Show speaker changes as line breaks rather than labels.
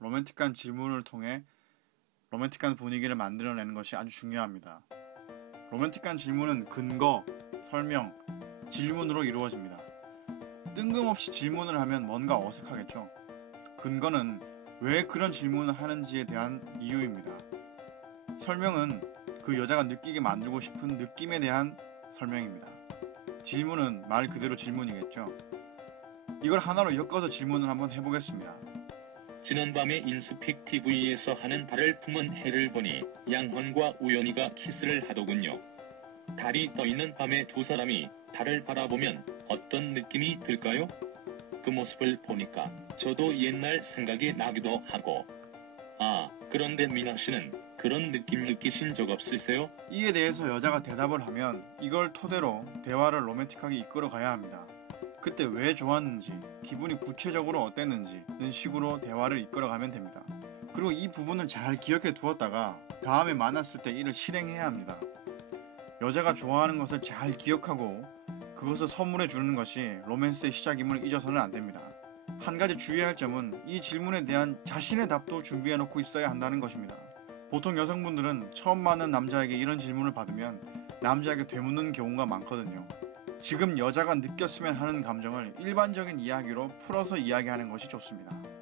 로맨틱한 질문을 통해 로맨틱한 분위기를 만들어내는 것이 아주 중요합니다. 로맨틱한 질문은 근거, 설명, 질문으로 이루어집니다. 뜬금없이 질문을 하면 뭔가 어색하겠죠. 근거는 왜 그런 질문을 하는지에 대한 이유입니다. 설명은 그 여자가 느끼게 만들고 싶은 느낌에 대한 설명입니다. 질문은 말 그대로 질문이겠죠. 이걸 하나로 엮어서 질문을 한번 해보겠습니다.
지난밤에 인스픽 TV에서 하는 달을 품은 해를 보니 양헌과 우연이가 키스를 하더군요. 달이 떠있는 밤에 두 사람이 달을 바라보면 어떤 느낌이 들까요? 그 모습을 보니까 저도 옛날 생각이 나기도 하고. 아, 그런데 미나 씨는 그런 느낌 느끼신 적 없으세요?
이에 대해서 여자가 대답을 하면 이걸 토대로 대화를 로맨틱하게 이끌어 가야 합니다. 그때 왜 좋았는지, 기분이 구체적으로 어땠는지는 식으로 대화를 이끌어 가면 됩니다. 그리고 이 부분을 잘 기억해 두었다가 다음에 만났을 때 이를 실행해야 합니다. 여자가 좋아하는 것을 잘 기억하고 그것을 선물해 주는 것이 로맨스의 시작임을 잊어서는 안 됩니다. 한 가지 주의할 점은 이 질문에 대한 자신의 답도 준비해 놓고 있어야 한다는 것입니다. 보통 여성분들은 처음 만난 남자에게 이런 질문을 받으면 남자에게 되묻는 경우가 많거든요. 지금 여자가 느꼈으면 하는 감정을 일반적인 이야기로 풀어서 이야기하는 것이 좋습니다.